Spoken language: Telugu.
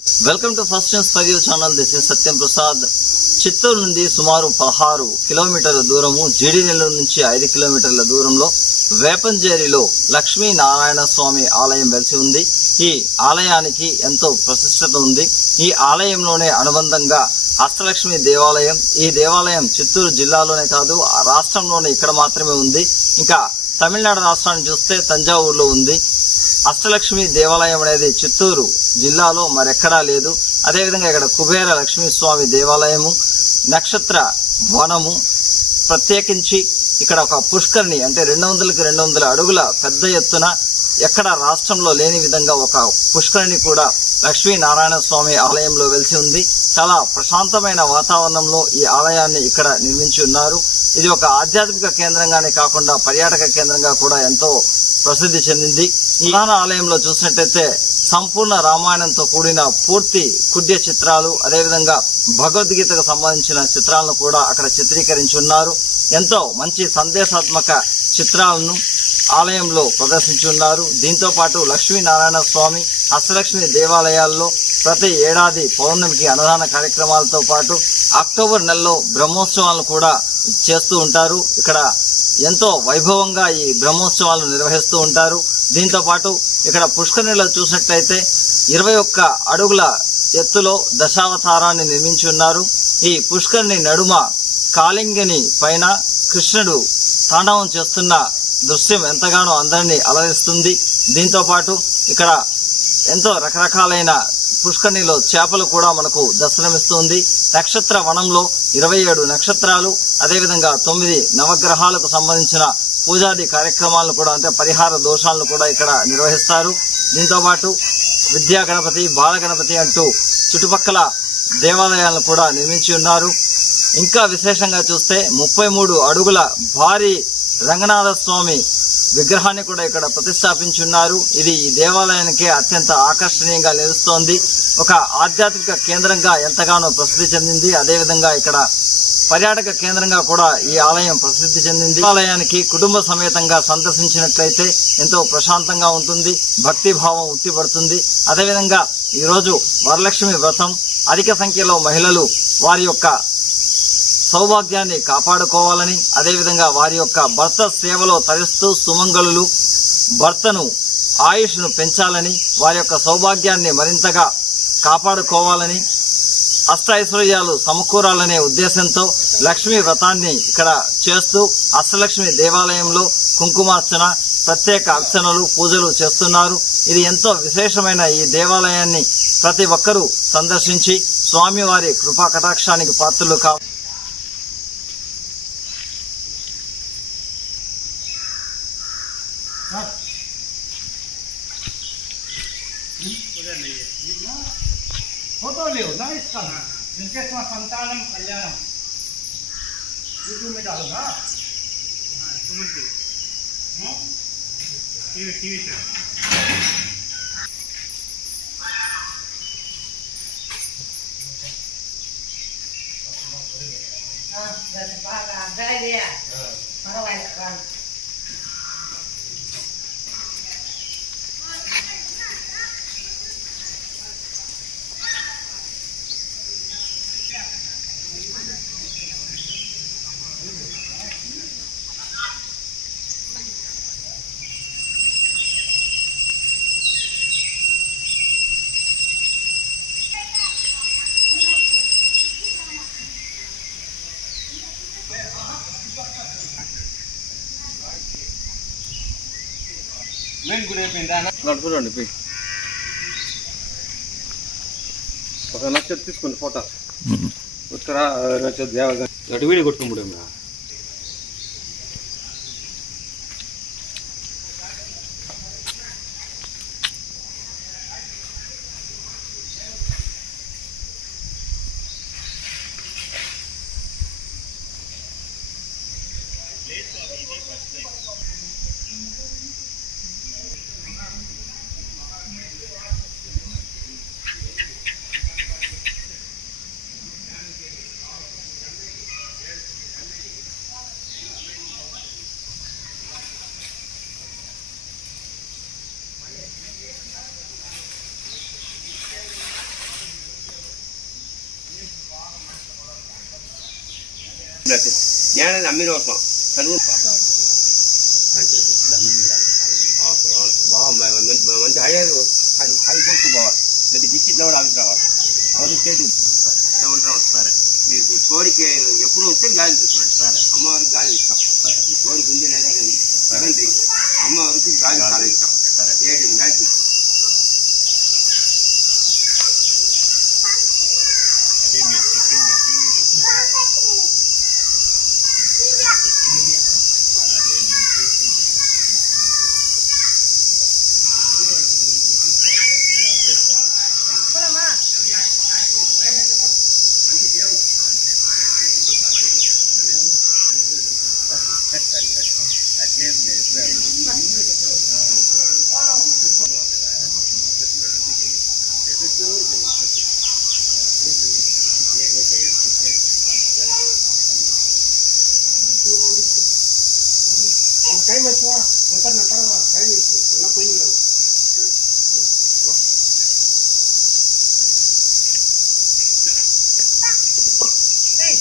Welcome to first news for you channel. This is Satyam Prasad. Chittoor నుండి సుమారు 16 కిలోమీటర్ల దూరము, జీడినెల్లూరు నుంచి 5 కిలోమీటర్ల దూరంలో వేపంజేరిలో లక్ష్మీనారాయణ స్వామి ఆలయం వెలిసి ఉంది. ఈ ఆలయానికి ఎంతో ప్రతిష్టత ఉంది. ఈ ఆలయంలోనే అనుబంధంగా అష్టలక్ష్మి దేవాలయం. ఈ దేవాలయం చిత్తూరు జిల్లాలోనే కాదు, రాష్ట్రంలోనే ఇక్కడ మాత్రమే ఉంది. ఇంకా తమిళనాడు రాష్ట్రాన్ని చూస్తే తంజావూరులో ఉంది. అష్టలక్ష్మి దేవాలయం అనేది చిత్తూరు జిల్లాలో మరెక్కడా లేదు. అదేవిధంగా ఇక్కడ కుబేర లక్ష్మీస్వామి దేవాలయము, నక్షత్ర వనము, ప్రత్యేకించి ఇక్కడ ఒక పుష్కరిణి అంటే 200కి 200 అడుగుల పెద్ద ఎత్తున ఎక్కడ రాష్ట్రంలో లేని విధంగా ఒక పుష్కరిణి కూడా లక్ష్మీనారాయణ స్వామి ఆలయంలో వెలిసి ఉంది. చాలా ప్రశాంతమైన వాతావరణంలో ఈ ఆలయాన్ని ఇక్కడ నిర్మించి ఉన్నారు. ఇది ఒక ఆధ్యాత్మిక కేంద్రంగానే కాకుండా పర్యాటక కేంద్రంగా కూడా ఎంతో ప్రసిద్ధి చెందింది. ఈ ప్రధాన ఆలయంలో చూసినట్టయితే సంపూర్ణ రామాయణంతో కూడిన పూర్తి కుడ్య చిత్రాలు, అదేవిధంగా భగవద్గీతకు సంబంధించిన చిత్రాలను కూడా అక్కడ చిత్రీకరించి ఉన్నారు. ఎంతో మంచి సందేశాత్మక చిత్రాలను ఆలయంలో ప్రదర్శించి ఉన్నారు. దీంతో పాటు లక్ష్మీనారాయణ స్వామి అష్టలక్ష్మి దేవాలయాల్లో ప్రతి ఏడాది పౌర్ణమికి అన్నదాన కార్యక్రమాలతో పాటు అక్టోబర్ నెలలో బ్రహ్మోత్సవాలను కూడా చేస్తూ ఉంటారు. ఇక్కడ ఎంతో వైభవంగా ఈ బ్రహ్మోత్సవాలను నిర్వహిస్తూ ఉంటారు. దీంతో పాటు ఇక్కడ పుష్కరిణిలో చూసినట్లయితే 21 అడుగుల ఎత్తులో దశావతారాన్ని నిర్మించి ఉన్నారు. ఈ పుష్కరిణి నడుమ కాళింగిని పైన కృష్ణుడు తాండవం చేస్తున్న దృశ్యం ఎంతగానో అందరినీ అలరిస్తుంది. దీంతో పాటు ఇక్కడ ఎంతో రకరకాలైన పుష్కరిణిలో చేపలు కూడా మనకు దర్శనమిస్తుంది. నక్షత్ర వనంలో 27 నక్షత్రాలు, అదేవిధంగా 9 నవగ్రహాలకు సంబంధించిన పూజాది కార్యక్రమాలను కూడా అంటే పరిహార దోషాలను కూడా ఇక్కడ నిర్వహిస్తారు. దీంతో పాటు విద్యా గణపతి, బాల గణపతి అంటూ చుట్టుపక్కల దేవాలయాలను కూడా నిర్మించి ఉన్నారు. ఇంకా విశేషంగా చూస్తే 33 అడుగుల భారీ రంగనాథ స్వామి విగ్రహాన్ని కూడా ఇక్కడ ప్రతిష్టాపించున్నారు. ఇది ఈ దేవాలయానికే అత్యంత ఆకర్షణీయంగా నిలుస్తోంది. ఒక ఆధ్యాత్మిక కేంద్రంగా ఎంతగానో ప్రసిద్ధి చెందింది. అదేవిధంగా ఇక్కడ పర్యాటక కేంద్రంగా కూడా ఈ ఆలయం ప్రసిద్ధి చెందింది. ఆలయానికి కుటుంబ సమేతంగా సందర్శించినట్లయితే ఎంతో ప్రశాంతంగా ఉంటుంది, భక్తి భావం ఉట్టిపడుతుంది. అదేవిధంగా ఈరోజు వరలక్ష్మి వ్రతం, అధిక సంఖ్యలో మహిళలు వారి యొక్క సౌభాగ్యాన్ని కాపాడుకోవాలని, అదేవిధంగా వారి యొక్క భర్త సేవలో తరిస్తూ సుమంగళులు భర్తను ఆయుష్ను పెంచాలని, వారి యొక్క సౌభాగ్యాన్ని మరింతగా కాపాడుకోవాలని, అష్టైశ్వర్యాలు సమకూరాలనే ఉద్దేశంతో లక్ష్మీ వ్రతాన్ని ఇక్కడ చేస్తూ అష్టలక్ష్మి దేవాలయంలో కుంకుమార్చన, ప్రత్యేక అర్చనలు, పూజలు చేస్తున్నారు. ఇది ఎంతో విశేషమైన ఈ దేవాలయాన్ని ప్రతి ఒక్కరూ సందర్శించి స్వామివారి కృపా కటాక్షానికి పాత్రలు కావాలి. फोटो ले ना इसका, जिनके संतानम कल्याणम यूट्यूब में डालूंगा। सुमन टीवी से మెయిన్ గుడి అయిపోయిందా? నడుపురండి ఒక నక్షత్రం తీసుకోండి ఫోటో. ఉత్తర నక్షత్ర అటు వీడియో కొట్టుకుంటాం. జ్ఞానాన్ని అమ్మిన అవసరం చదువు మంచి హైయర్ హైకోర్టు పోవాలి లేదా డిస్ట్రిక్ట్ లెవెల్ ఆఫీస్ రావాలి అవును స్టేట్ సరే మీకు కోరిక ఎప్పుడు వస్తే గాలి చూసుకోండి సరే అమ్మవారికి గాలి ఇస్తాం సరే మీ కోరిక ఉంది లేదా సెకండరీ అమ్మవారికి గాలి చాలా ఇస్తాం సరే ఏడు గాలి టైం వచ్చా టైం ఇచ్చి ఎలా పోయింది Hey.